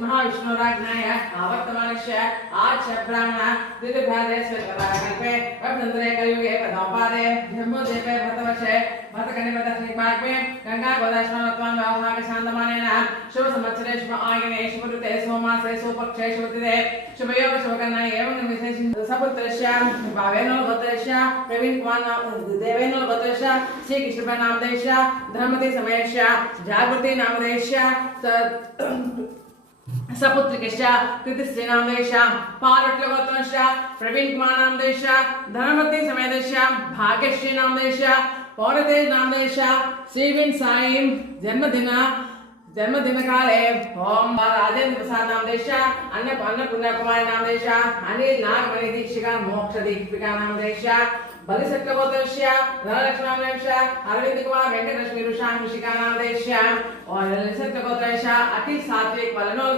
महाविष्णुराज्ञाय आवर्तमानस्य आच्य ब्राह्मण द्वितीयभादेश्वरकल्पे अभ्यन्तरे कलियुगे प्रथमपादे जम्बूद्वीपे भरतवर्षे भरतकनिपथनिपाग्मे गंगा गोदाश्रमत्वान् व्यवहारिक शान्तमानेन शुभ संवत्सरे शुभ आयने शुभ ऋते सोमासे सुपक्षे शुभतिथे शुभयोग शुभकर्णे एवं विशेष सपुत्रस्य भावेनो गोत्रस्य प्रवीण कुमार देवेनो गोत्रस्य श्री कृष्ण नामदेस्य धर्मति समयस्य जागृति नामदेस्य सपुत्रिकस्य कृतिश्री नामदेस्य पारट्ल गोत्रस्य प्रवीण कुमार नामदेस्य धर्मति समयस्य भाग्यश्री नामदेस्य पौरतेज नामदेस्य श्रीविन साईं जन्मदिन काले ओम राजेंद्र प्रसाद नामदेस्य अन्नपूर्णा कुमारी नामदेस्य अनिल नागमणि दीक्षिका मोक्ष दीपिका नामदेस्य बलिसत्य गोत्रस्य धनलक्ष्मी नामदेस्य अरविंद कुमार वेंकटलक्ष्मी रुषां ऋषिका नामदेस्य और ललिसत्य गोत्रस्य अति सात्विक वलनोल